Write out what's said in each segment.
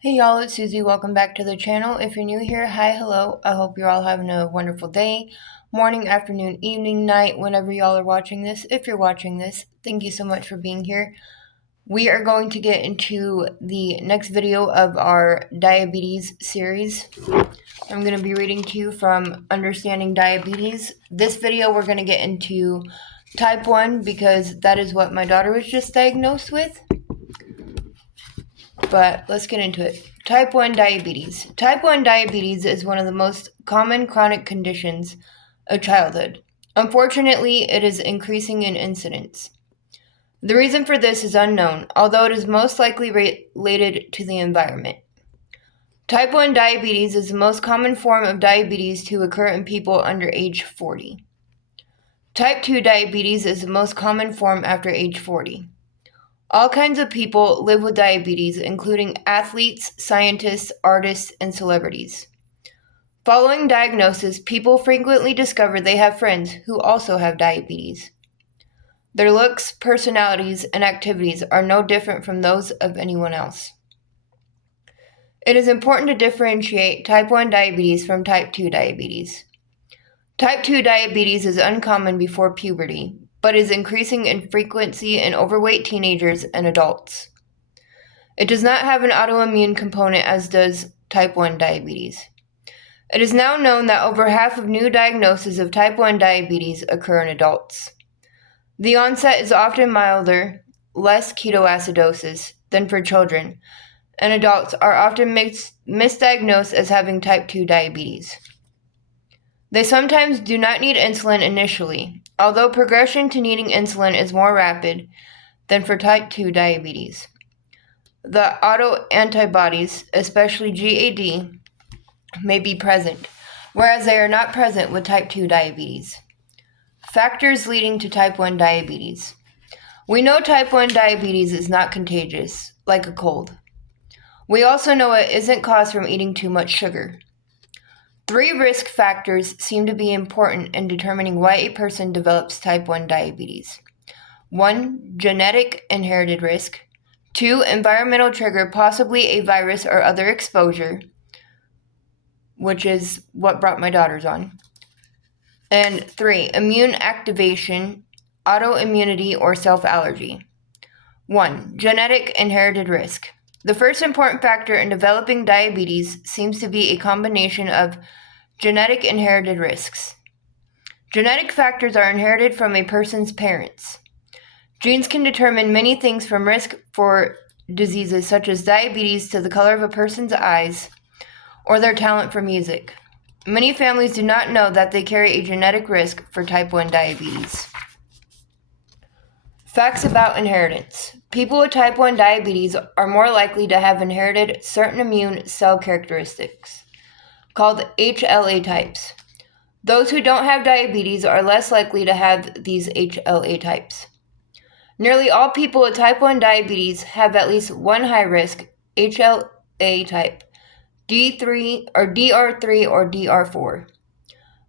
Hey y'all, it's Susie. Welcome back to the channel. If you're new here, hi, hello. I hope you're all having a wonderful day, morning, afternoon, evening, night, whenever y'all are watching this. If you're watching this, thank you so much for being here. We are going to get into the next video of our diabetes series. I'm going to be reading to you from Understanding Diabetes. This video we're going to get into type 1 because that is what my daughter was just diagnosed with. But let's get into it. Type 1 diabetes. Type 1 diabetes is one of the most common chronic conditions of childhood. Unfortunately, it is increasing in incidence. The reason for this is unknown, although it is most likely related to the environment. Type 1 diabetes is the most common form of diabetes to occur in people under age 40. Type 2 diabetes is the most common form after age 40. All kinds of people live with diabetes, including athletes, scientists, artists, and celebrities. Following diagnosis, people frequently discover they have friends who also have diabetes. Their looks, personalities, and activities are no different from those of anyone else. It is important to differentiate type 1 diabetes from type 2 diabetes. Type 2 diabetes is uncommon before puberty, but is increasing in frequency in overweight teenagers and adults. It does not have an autoimmune component as does type 1 diabetes. It is now known that over half of new diagnoses of type 1 diabetes occur in adults. The onset is often milder, less ketoacidosis than for children, and adults are often misdiagnosed as having type 2 diabetes. They sometimes do not need insulin initially, although progression to needing insulin is more rapid than for type 2 diabetes. The autoantibodies, especially GAD, may be present, whereas they are not present with type 2 diabetes. Factors leading to type 1 diabetes. We know type 1 diabetes is not contagious, like a cold. We also know it isn't caused from eating too much sugar. 3 risk factors seem to be important in determining why a person develops type 1 diabetes. 1. Genetic inherited risk. 2. Environmental trigger, possibly a virus or other exposure, which is what brought my daughters on. And 3. Immune activation, autoimmunity, or self-allergy. 1. Genetic inherited risk. The first important factor in developing diabetes seems to be a combination of genetic inherited risks. Genetic factors are inherited from a person's parents. Genes can determine many things from risk for diseases such as diabetes to the color of a person's eyes or their talent for music. Many families do not know that they carry a genetic risk for type 1 diabetes. Facts about inheritance. People with type 1 diabetes are more likely to have inherited certain immune cell characteristics, called HLA types. Those who don't have diabetes are less likely to have these HLA types. Nearly all people with type 1 diabetes have at least one high-risk HLA type, D3 or DR3 or DR4.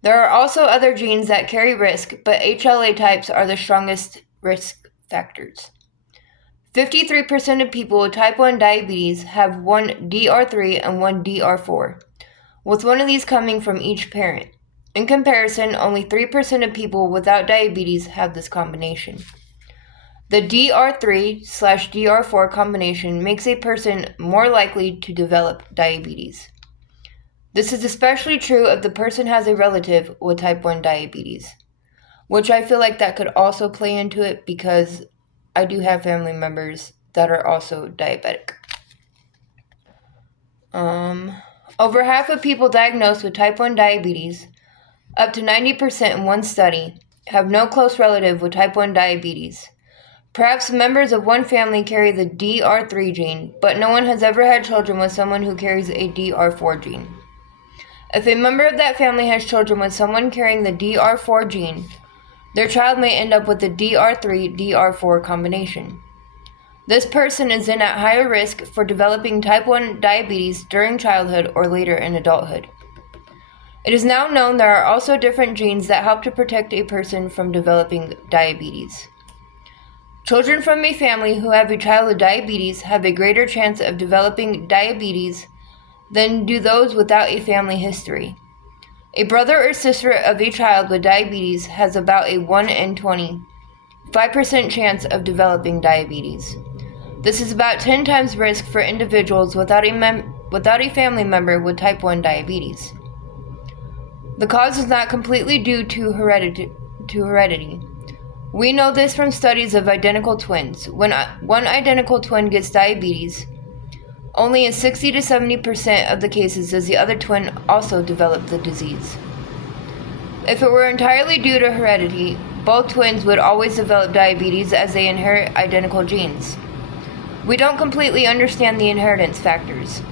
There are also other genes that carry risk, but HLA types are the strongest risk factors. 53% of people with type 1 diabetes have one DR3 and one DR4, with one of these coming from each parent. In comparison, only 3% of people without diabetes have this combination. The DR3/DR4 combination makes a person more likely to develop diabetes. This is especially true if the person has a relative with type 1 diabetes, which I feel like that could also play into it because I do have family members that are also diabetic. Over half of people diagnosed with type 1 diabetes, up to 90% in one study, have no close relative with type 1 diabetes. Perhaps members of one family carry the DR3 gene, but no one has ever had children with someone who carries a DR4 gene. If a member of that family has children with someone carrying the DR4 gene, their child may end up with the DR3-DR4 combination. This person is then at higher risk for developing type 1 diabetes during childhood or later in adulthood. It is now known there are also different genes that help to protect a person from developing diabetes. Children from a family who have a child with diabetes have a greater chance of developing diabetes than do those without a family history. A brother or sister of a child with diabetes has about a 1 in 25% chance of developing diabetes. This is about 10 times risk for individuals without a family member with type 1 diabetes. The cause is not completely due to heredity. We know this from studies of identical twins. When one identical twin gets diabetes, only in 60 to 70% of the cases does the other twin also develop the disease. If it were entirely due to heredity, both twins would always develop diabetes as they inherit identical genes. We don't completely understand the inheritance factors.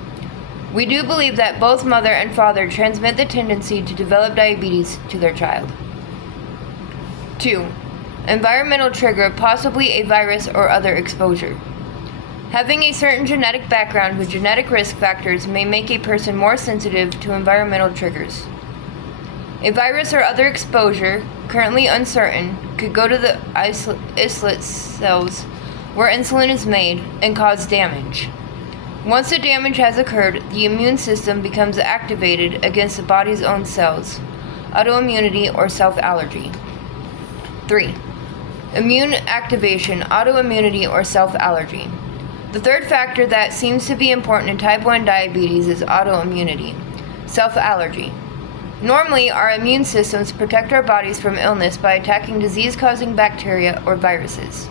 We do believe that both mother and father transmit the tendency to develop diabetes to their child. 2. Environmental trigger, possibly a virus or other exposure. Having a certain genetic background with genetic risk factors may make a person more sensitive to environmental triggers. A virus or other exposure, currently uncertain, could go to the islet cells where insulin is made and cause damage. Once the damage has occurred, the immune system becomes activated against the body's own cells, autoimmunity or self-allergy. 3. Immune activation, autoimmunity or self-allergy. The third factor that seems to be important in type 1 diabetes is autoimmunity, self-allergy. Normally, our immune systems protect our bodies from illness by attacking disease-causing bacteria or viruses.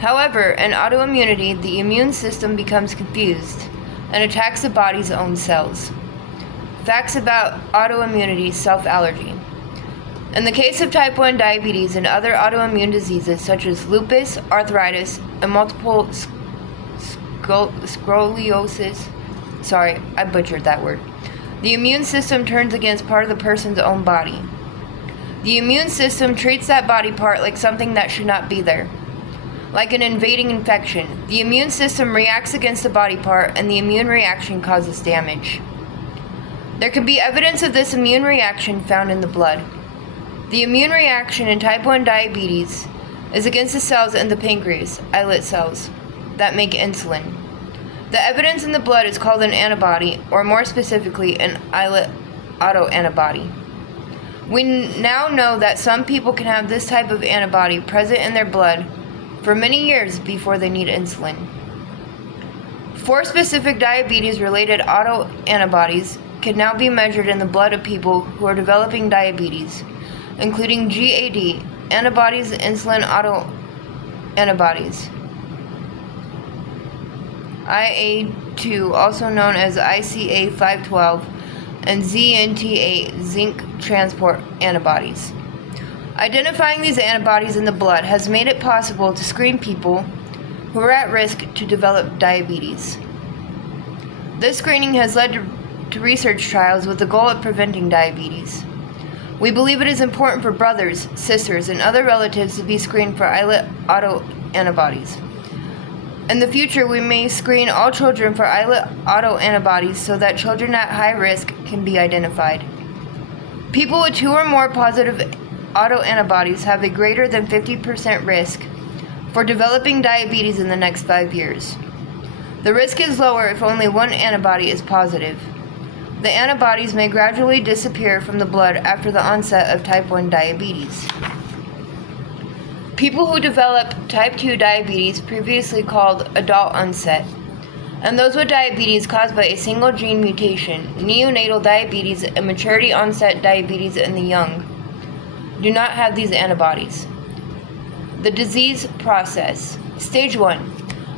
However, in autoimmunity, the immune system becomes confused and attacks the body's own cells. Facts about autoimmunity, self-allergy. In the case of type 1 diabetes and other autoimmune diseases such as lupus, arthritis, and multiple sclerosis, sorry, I butchered that word, the immune system turns against part of the person's own body. The immune system treats that body part like something that should not be there. Like an invading infection, the immune system reacts against the body part and the immune reaction causes damage. There can be evidence of this immune reaction found in the blood. The immune reaction in type 1 diabetes is against the cells in the pancreas, islet cells, that make insulin. The evidence in the blood is called an antibody, or more specifically, an islet autoantibody. We now know that some people can have this type of antibody present in their blood for many years before they need insulin. 4 specific diabetes-related autoantibodies can now be measured in the blood of people who are developing diabetes, including GAD, antibodies, insulin autoantibodies, IA2, also known as ICA512, and ZNT8, zinc transport antibodies. Identifying these antibodies in the blood has made it possible to screen people who are at risk to develop diabetes. This screening has led to research trials with the goal of preventing diabetes. We believe it is important for brothers, sisters, and other relatives to be screened for islet autoantibodies. In the future, we may screen all children for islet autoantibodies so that children at high risk can be identified. People with 2 or more positive autoantibodies have a greater than 50% risk for developing diabetes in the next 5 years. The risk is lower if only 1 antibody is positive. The antibodies may gradually disappear from the blood after the onset of type 1 diabetes. People who develop type 2 diabetes, previously called adult onset, and those with diabetes caused by a single gene mutation, neonatal diabetes, and maturity onset diabetes in the young, do not have these antibodies. The disease process. Stage 1.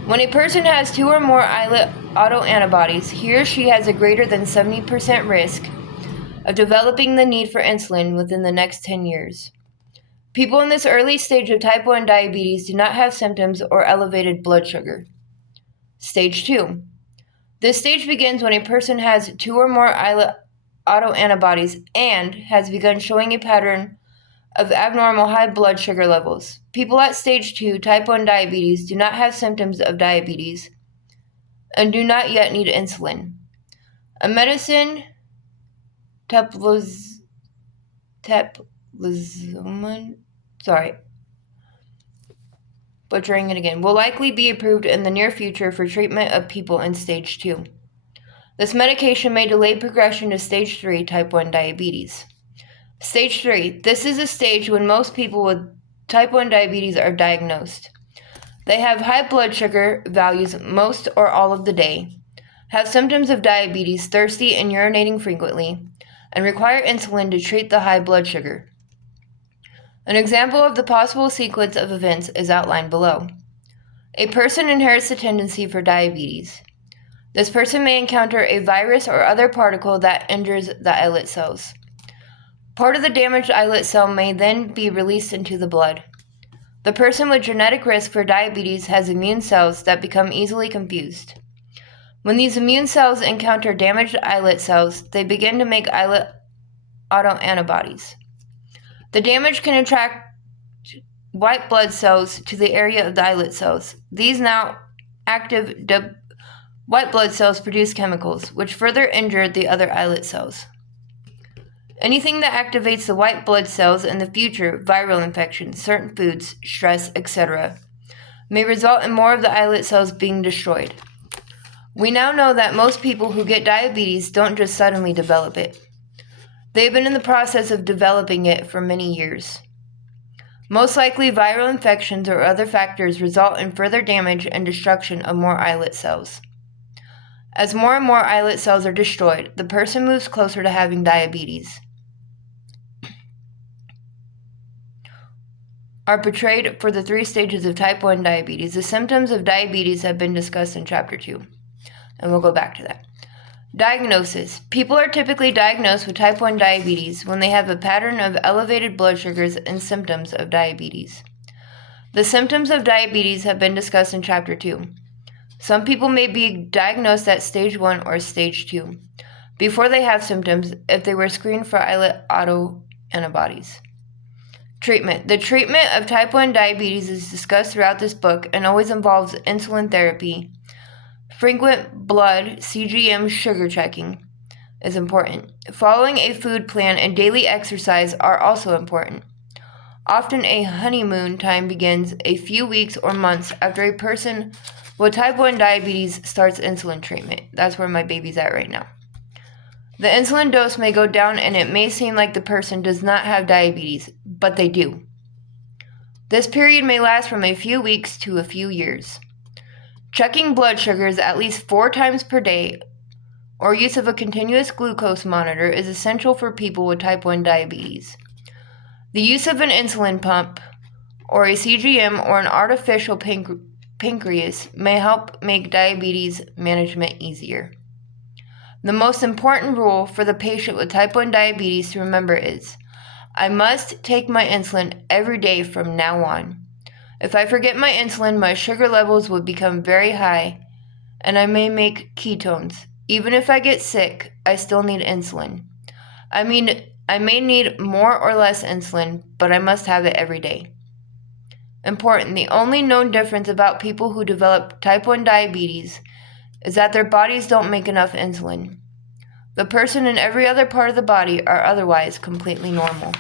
When a person has 2 or more islet autoantibodies, he or she has a greater than 70% risk of developing the need for insulin within the next 10 years. People in this early stage of type 1 diabetes do not have symptoms or elevated blood sugar. Stage 2. This stage begins when a person has 2 or more islet autoantibodies and has begun showing a pattern of abnormal high blood sugar levels. People at stage 2 type 1 diabetes do not have symptoms of diabetes and do not yet need insulin. A medicine, butchering it again, will likely be approved in the near future for treatment of people in stage 2. This medication may delay progression to stage 3 type 1 diabetes. Stage 3. This is a stage when most people with type 1 diabetes are diagnosed. They have high blood sugar values most or all of the day, have symptoms of diabetes, thirsty and urinating frequently, and require insulin to treat the high blood sugar. An example of the possible sequence of events is outlined below. A person inherits a tendency for diabetes. This person may encounter a virus or other particle that injures the islet cells. Part of the damaged islet cell may then be released into the blood. The person with genetic risk for diabetes has immune cells that become easily confused. When these immune cells encounter damaged islet cells, they begin to make islet autoantibodies. The damage can attract white blood cells to the area of the islet cells. These now active white blood cells produce chemicals, which further injure the other islet cells. Anything that activates the white blood cells in the future, viral infections, certain foods, stress, etc., may result in more of the islet cells being destroyed. We now know that most people who get diabetes don't just suddenly develop it. They've been in the process of developing it for many years. Most likely, viral infections or other factors result in further damage and destruction of more islet cells. As more and more islet cells are destroyed, the person moves closer to having diabetes. Are portrayed for the 3 stages of type 1 diabetes. The symptoms of diabetes have been discussed in Chapter 2, and we'll go back to that. Diagnosis. People are typically diagnosed with type 1 diabetes when they have a pattern of elevated blood sugars and symptoms of diabetes. The symptoms of diabetes have been discussed in Chapter 2. Some people may be diagnosed at stage 1 or stage 2 before they have symptoms if they were screened for islet autoantibodies. Treatment. The treatment of type 1 diabetes is discussed throughout this book and always involves insulin therapy. Frequent blood CGM sugar checking is important. Following a food plan and daily exercise are also important. Often a honeymoon time begins a few weeks or months after a person with type 1 diabetes starts insulin treatment. That's where my baby's at right now. The insulin dose may go down and it may seem like the person does not have diabetes, but they do. This period may last from a few weeks to a few years. Checking blood sugars at least 4 times per day or use of a continuous glucose monitor is essential for people with type 1 diabetes. The use of an insulin pump or a CGM or an artificial pancreas may help make diabetes management easier. The most important rule for the patient with type 1 diabetes to remember is, I must take my insulin every day from now on. If I forget my insulin, my sugar levels will become very high, and I may make ketones. Even if I get sick, I still need insulin. I may need more or less insulin, but I must have it every day. Important, the only known difference about people who develop type 1 diabetes is that their bodies don't make enough insulin. The person in every other part of the body are otherwise completely normal.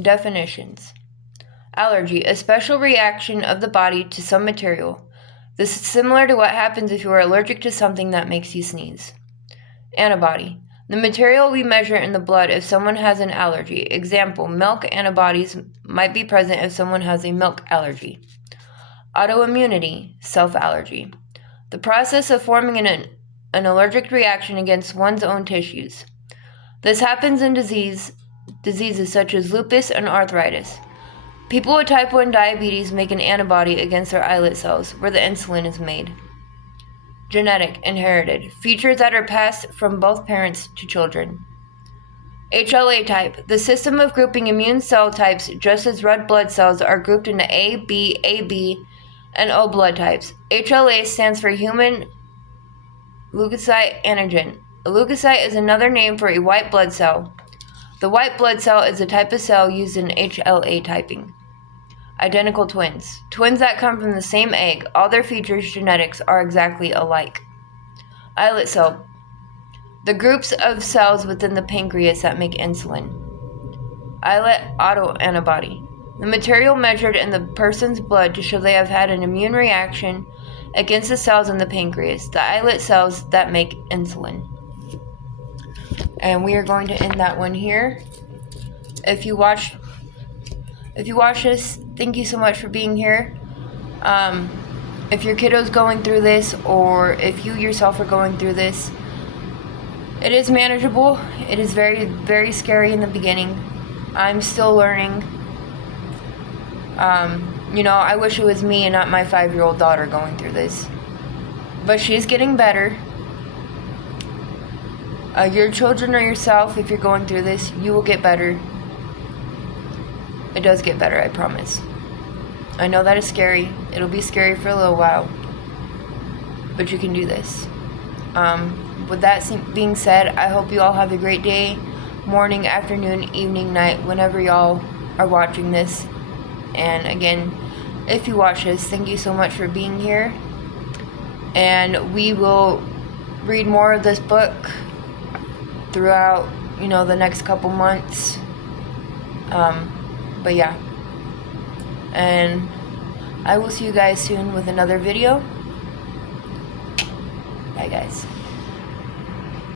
Definitions. Allergy, a special reaction of the body to some material. This is similar to what happens if you are allergic to something that makes you sneeze. Antibody, the material we measure in the blood if someone has an allergy. Example, milk antibodies might be present if someone has a milk allergy. Autoimmunity, self-allergy, the process of forming an allergic reaction against one's own tissues. This happens in diseases such as lupus and arthritis. People with type 1 diabetes make an antibody against their islet cells where the insulin is made. Genetic, inherited, features that are passed from both parents to children. HLA type, the system of grouping immune cell types just as red blood cells are grouped into A, B, AB, and O blood types. HLA stands for human leukocyte antigen. A leukocyte is another name for a white blood cell. The white blood cell is a type of cell used in HLA typing. Identical twins. Twins that come from the same egg. All their features, genetics, are exactly alike. Islet cell. The groups of cells within the pancreas that make insulin. islet autoantibody, the material measured in the person's blood to show they have had an immune reaction against the cells in the pancreas, the islet cells that make insulin. And we are going to end that one here. If you watch this, thank you so much for being here. If your kiddo's going through this, or if you yourself are going through this, it is manageable. It is very, very scary in the beginning. I'm still learning. I wish it was me and not my 5-year-old daughter going through this. But she's getting better. Your children or yourself, if you're going through this, you will get better. It does get better, I promise. I know that is scary. It'll be scary for a little while. But you can do this. With that being said, I hope you all have a great day, morning, afternoon, evening, night, whenever y'all are watching this. And again, if you watch this, thank you so much for being here. And we will read more of this book throughout, the next couple months. But yeah. And I will see you guys soon with another video. Bye, guys.